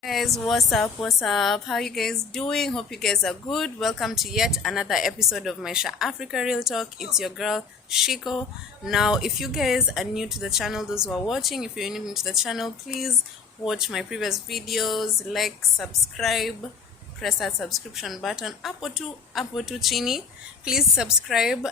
Guys, what's up, how you guys doing? Hope you guys are good. Welcome to yet another episode of Maisha Africa Real Talk. It's your girl Shiko. Now, if you guys are new to the channel, those who are watching, if you're new to the channel, please watch my previous videos, like, subscribe, press that subscription button up to chini. Please subscribe,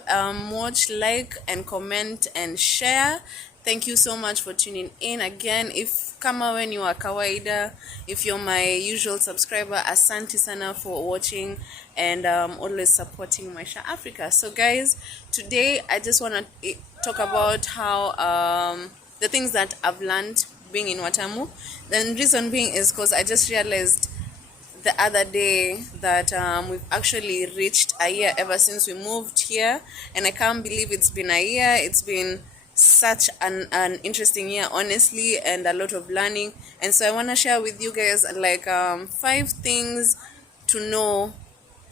watch, like, and comment and share. Thank you so much for tuning in again. If kama we ni wa kawaida, if you're my usual subscriber, asante sana for watching and always supporting Maisha Africa. So guys, today I just want to talk about how the things that I've learned being in Watamu. The reason being is because I just realized the other day that we've actually reached a year ever since we moved here, and I can't believe it's been a year. It's been such an interesting year, honestly, and a lot of learning. And so I want to share with you guys like 5 things to know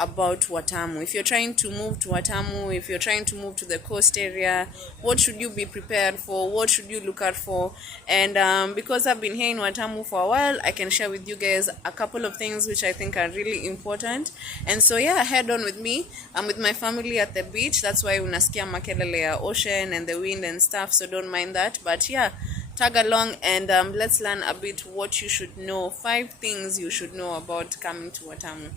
about Watamu. If you're trying to move to Watamu, if you're trying to move to the coast area, what should you be prepared for? What should you look out for? And because I've been here in Watamu for a while, I can share with you guys a couple of things which I think are really important. And so yeah, head on with me. I'm with my family at the beach. That's why unasikia makelele ya ocean and the wind and stuff, so don't mind that. But yeah, tag along and let's learn a bit what you should know. 5 things you should know about coming to Watamu.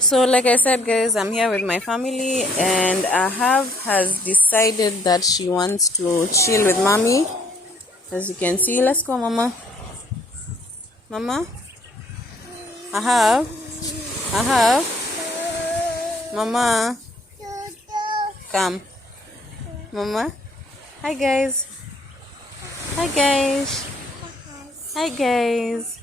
So like I said, guys, I'm here with my family, and Ahav has decided that she wants to chill with mommy. As you can see, let's go, mama. Mama? Ahav? Mama? Come. Mama? Hi, guys. Hi, guys. Hi, guys.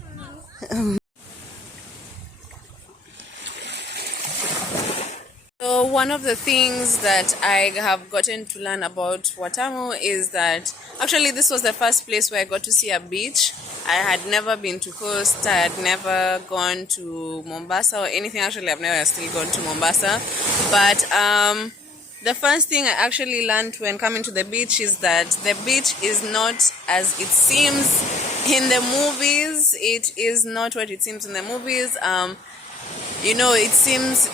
So one of the things that I have gotten to learn about Watamu is that actually this was the first place where I got to see a beach. I had never been to coast. I had never gone to Mombasa or anything. Actually, I've never still gone to Mombasa. But the first thing I actually learned when coming to the beach is that the beach is not as it seems in the movies. It is not what it seems in the movies. It seems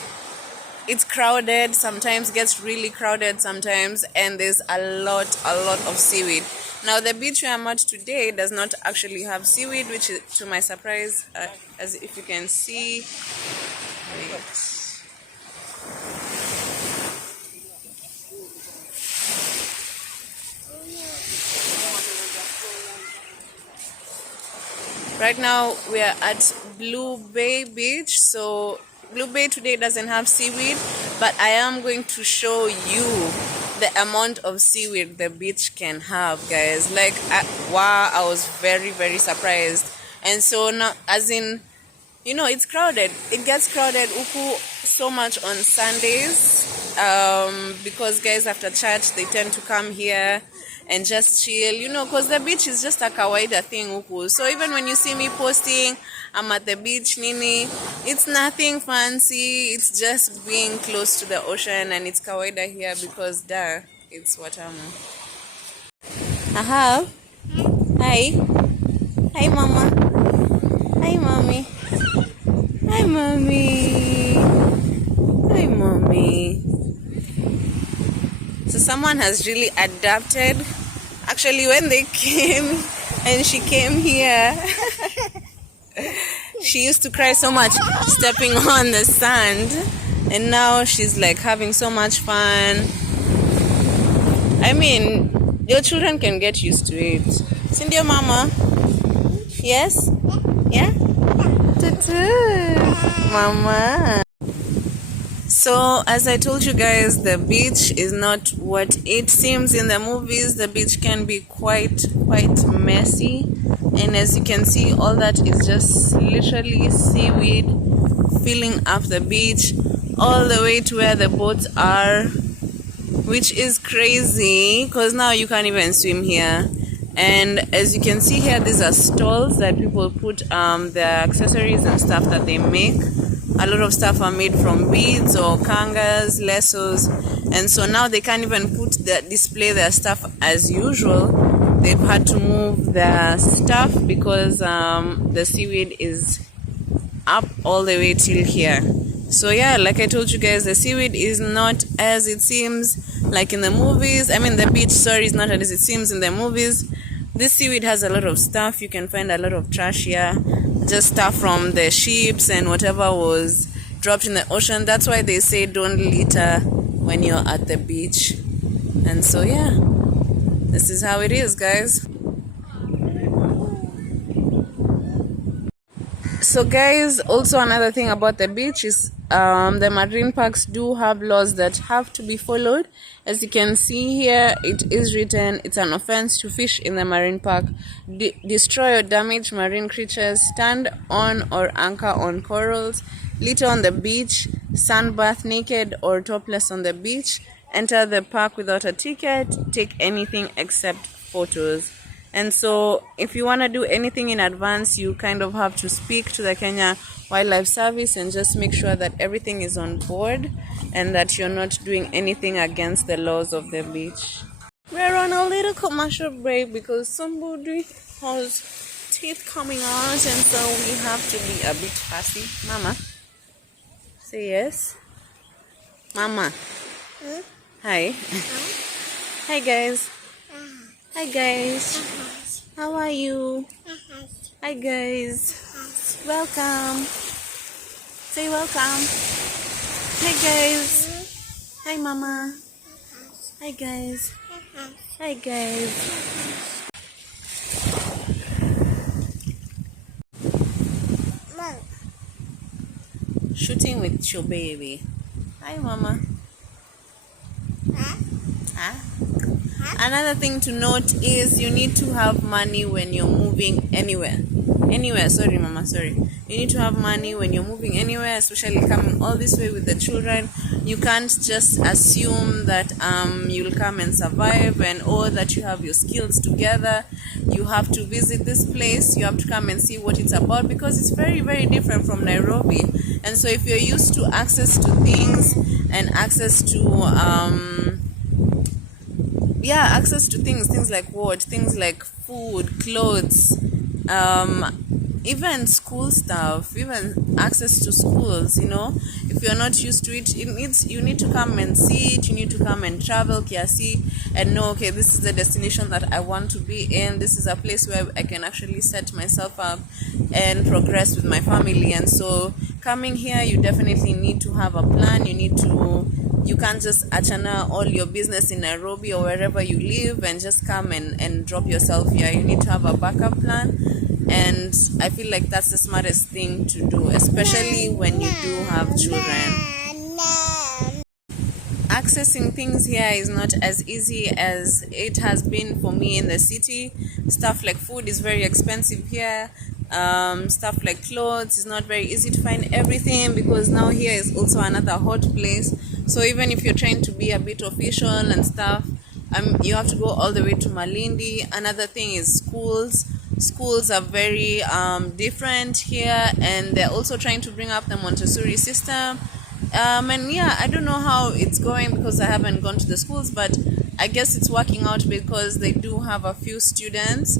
it's crowded sometimes, gets really crowded sometimes, and there's a lot of seaweed. Now the beach where I'm at today does not actually have seaweed, which is to my surprise, as if you can see. Right now we are at Blue Bay Beach. So Blue Bay today doesn't have seaweed, but I am going to show you the amount of seaweed the beach can have, guys. Like, wow, I was very surprised. And so now, as in, it's crowded. It gets crowded uku so much on Sundays, because guys after church they tend to come here and just chill, because the beach is just a kawaida thing uku. So even when you see me posting, I'm at the beach, nini, it's nothing fancy. It's just being close to the ocean, and it's kawaida here because it's Watamu. Aha. Hi. Hi, mama. Hi, mommy. Hi, mommy. Hi, mommy. So someone has really adapted. Actually, when they came and she came here, she used to cry so much stepping on the sand, and now she's like having so much fun. I mean, your children can get used to it. Cindy, mama? Yes? Yeah? Mama. So as I told you guys, the beach is not what it seems in the movies. The beach can be quite messy, and as you can see, all that is just literally seaweed filling up the beach all the way to where the boats are, which is crazy because now you can't even swim here. And as you can see here, these are stalls that people put their accessories and stuff that they make. A lot of stuff are made from beads or kangas, lassos, and so now they can't even display their stuff as usual. They've had to move their stuff because the seaweed is up all the way till here. So yeah, like I told you guys, the seaweed is not as it seems like in the movies. I mean, the beach, sorry, is not as it seems in the movies. This seaweed has a lot of stuff. You can find a lot of trash here, just stuff from the ships and whatever was dropped in the ocean. That's why they say don't litter when you're at the beach. And so yeah, this is how it is, guys. So guys, also another thing about the beach is the marine parks do have laws that have to be followed. As you can see here, it is written it's an offense to fish in the marine park, destroy or damage marine creatures, stand on or anchor on corals, litter on the beach, sunbath naked or topless on the beach, enter the park without a ticket, take anything except photos. And so if you want to do anything in advance, you kind of have to speak to the Kenya Wildlife Service and just make sure that everything is on board and that you're not doing anything against the laws of the beach. We're on a little commercial break because somebody has teeth coming out, and so we have to be a bit fussy. Mama, say yes. Mama. Hi. Hi guys. Hi guys. How are you? Hi guys. Welcome. Say welcome. Hi guys. Hi mama. Hi guys. Hi guys. Shooting with your baby. Hi mama. Huh? Another thing to note is you need to have money when you're moving anywhere. Sorry mama, sorry. You need to have money when you're moving anywhere, especially coming all this way with the children. You can't just assume that you'll come and survive and that you have your skills together. You have to visit this place. You have to come and see what it's about because it's very, very different from Nairobi. And so if you're used to access to things and access to things like what? Things like food, clothes, even school stuff, even access to schools, if you're not used to it, you need to come and see it, you need to come and travel kiasi and know, okay, this is the destination that I want to be in, this is a place where I can actually set myself up and progress with my family. And so coming here, you definitely need to have a plan. You can't just achana all your business in Nairobi or wherever you live and just come and drop yourself here. You need to have a backup plan, and I feel like that's the smartest thing to do, especially when you do have children. Accessing things here is not as easy as it has been for me in the city. Stuff like food is very expensive here. Stuff like clothes is not very easy to find everything because now here is also another hot place. So even if you're trying to be a bit official and stuff, you have to go all the way to Malindi. Another thing is schools. Schools are very different here, and they're also trying to bring up the Montessori system. And yeah, I don't know how it's going because I haven't gone to the schools, but I guess it's working out because they do have a few students.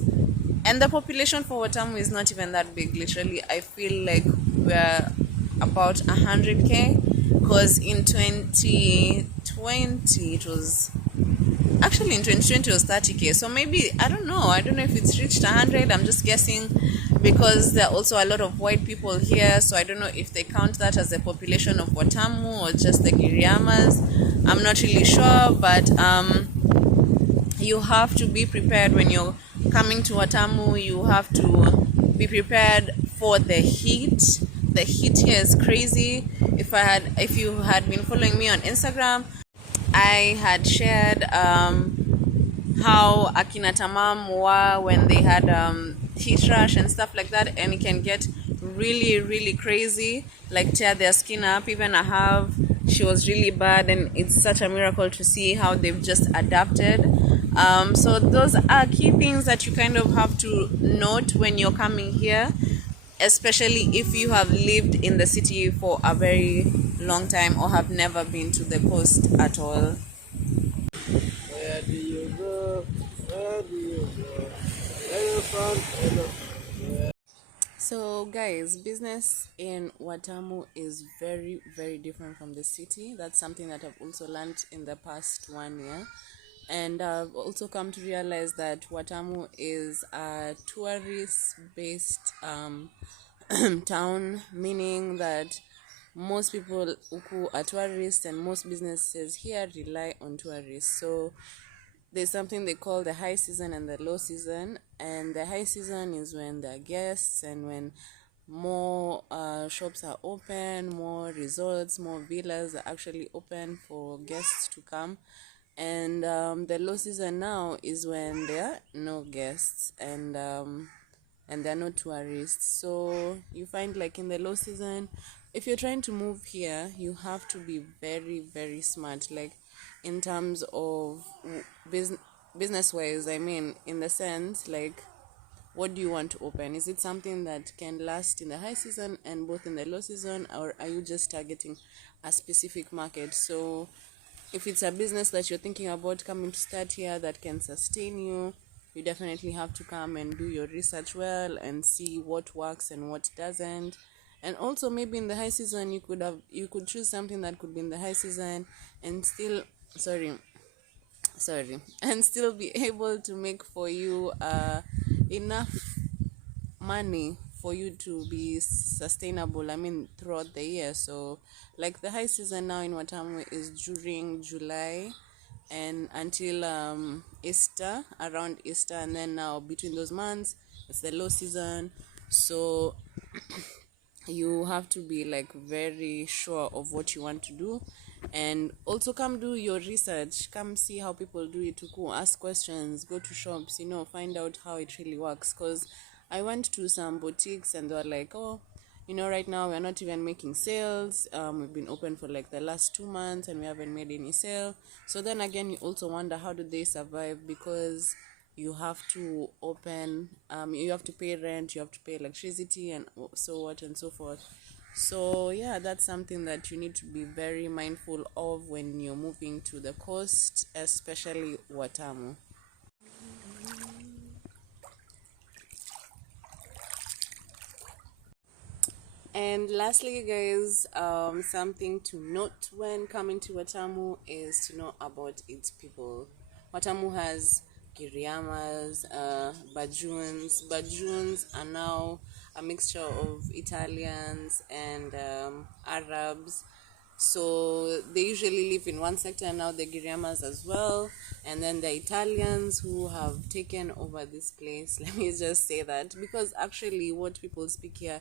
And the population for Watamu is not even that big. Literally, I feel like we're about 100k. Because in 2020 it was... Actually, in 2020 it was 30k. So maybe, I don't know if it's reached 100. I'm just guessing because there are also a lot of white people here. So I don't know if they count that as the population of Watamu or just the Giriamas. I'm not really sure, but you have to be prepared when you're coming to Watamu. You have to be prepared for the heat. The heat here is crazy. If you had been following me on Instagram, I had shared how Akina Tamam were when they had heat rash and stuff like that, and it can get really, really crazy, like tear their skin up. Even she was really bad, and it's such a miracle to see how they've just adapted. So those are key things that you kind of have to note when you're coming here, especially if you have lived in the city for a very long time or have never been to the coast at all. Where do you go? Where do you go? Elephant, elephant. So, guys, business in Watamu is very, very different from the city. That's something that I've also learned in the past 1 year. And I've also come to realize that Watamu is a tourist based town, meaning that most people who are tourists and most businesses here rely on tourists. So there's something they call the high season and the low season, and the high season is when there are guests and when more shops are open, more resorts, more villas are actually open for guests to come. And the low season now is when there are no guests, and there are no tourists. So you find, like, in the low season, if you're trying to move here, you have to be very, very smart, like in terms of business wise. I mean, in the sense, like, what do you want to open? Is it something that can last in the high season and both in the low season, or are you just targeting a specific market? So if it's a business that you're thinking about coming to start here that can sustain you, you definitely have to come and do your research well and see what works and what doesn't. And also, maybe in the high season, you could choose something that could be in the high season and still, sorry, and still be able to make for you enough money for you to be sustainable, I mean, throughout the year. So like the high season now in Watamu is during July and until Easter, around Easter, and then now between those months it's the low season. So you have to be like very sure of what you want to do, and also come do your research, come see how people do it, to go ask questions, go to shops, find out how it really works. Because I went to some boutiques and they were like, oh, right now we're not even making sales. We've been open for like the last 2 months and we haven't made any sale. So then again, you also wonder, how do they survive? Because you have to you have to pay rent, you have to pay electricity, and so what and so forth. So yeah, that's something that you need to be very mindful of when you're moving to the coast, especially Watamu. And lastly, guys, something to note when coming to Watamu is to know about its people. Watamu has Giriamas, Bajuns. Bajuns are now a mixture of Italians and Arabs. So they usually live in one sector, and now the Giriamas as well. And then the Italians who have taken over this place. Let me just say that, because actually what people speak here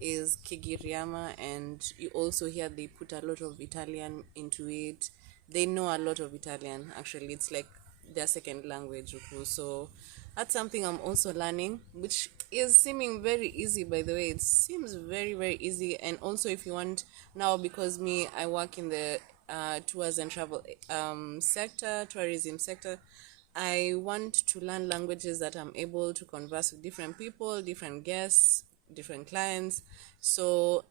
is Kigiriama, and you also hear they put a lot of Italian into it. They know a lot of Italian, actually. It's like their second language. So that's something I'm also learning, which is seeming very easy, by the way. It seems very, very easy. And also, if you want, now, because I work in the tours and travel tourism sector, I want to learn languages that I'm able to converse with different people, different guests, different clients. So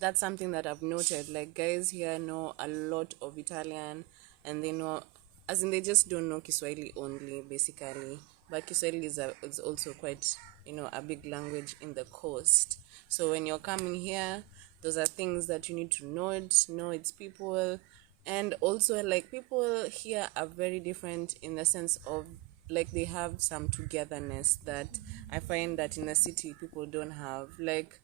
that's something that I've noted. Like, guys here know a lot of Italian, and they know, as in, they just don't know Kiswahili only, basically. But Kiswahili is also quite, a big language in the coast. So when you're coming here, those are things that you need to know its people. And also, like, people here are very different in the sense of, like, they have some togetherness that I find that in the city people don't have. Like,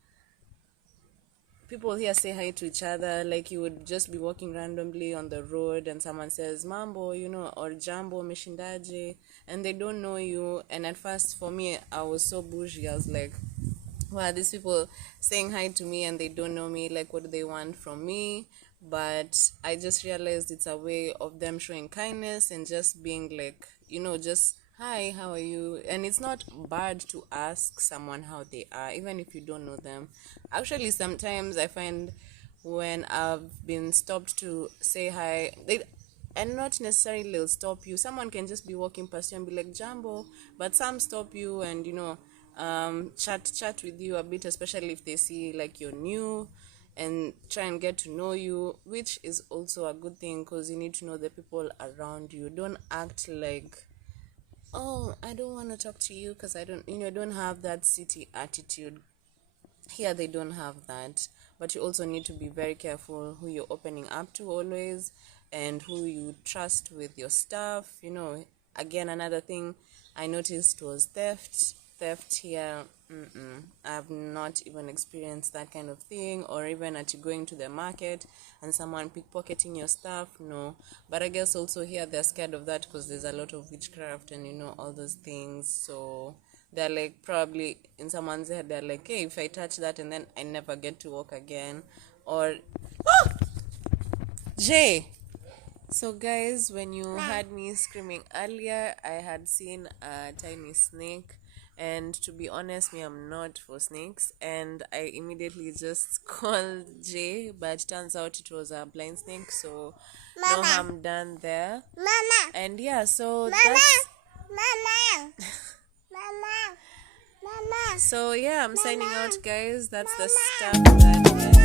people here say hi to each other. Like, you would just be walking randomly on the road and someone says mambo, or jambo, meshindaje, and they don't know you. And at first, for me, I was so bougie. I was like, wow, these people saying hi to me and they don't know me, like, what do they want from me? But I just realized it's a way of them showing kindness and just being like, just hi, how are you? And it's not bad to ask someone how they are, even if you don't know them. Actually, sometimes I find when I've been stopped to say hi, and not necessarily they'll stop you. Someone can just be walking past you and be like Jambo, but some stop you and chat with you a bit, especially if they see like you're new, and try and get to know you, which is also a good thing because you need to know the people around you. Don't act like, oh, I don't want to talk to you because I don't have that city attitude. Here they don't have that, but you also need to be very careful who you're opening up to always, and who you trust with your stuff. Again, another thing I noticed was theft here. I've not even experienced that kind of thing, or even at you going to the market and someone pickpocketing your stuff. No, but I guess also here they're scared of that because there's a lot of witchcraft and all those things. So they're like, probably in someone's head, they're like, hey, if I touch that and then I never get to walk again, or Jay. So guys, when you heard me screaming earlier, I had seen a tiny snake, and to be honest, I'm not for snakes, and I immediately just called Jay, but it turns out it was a blind snake, so no harm done there. And yeah, so that's so yeah, I'm signing out, guys. That's the stuff that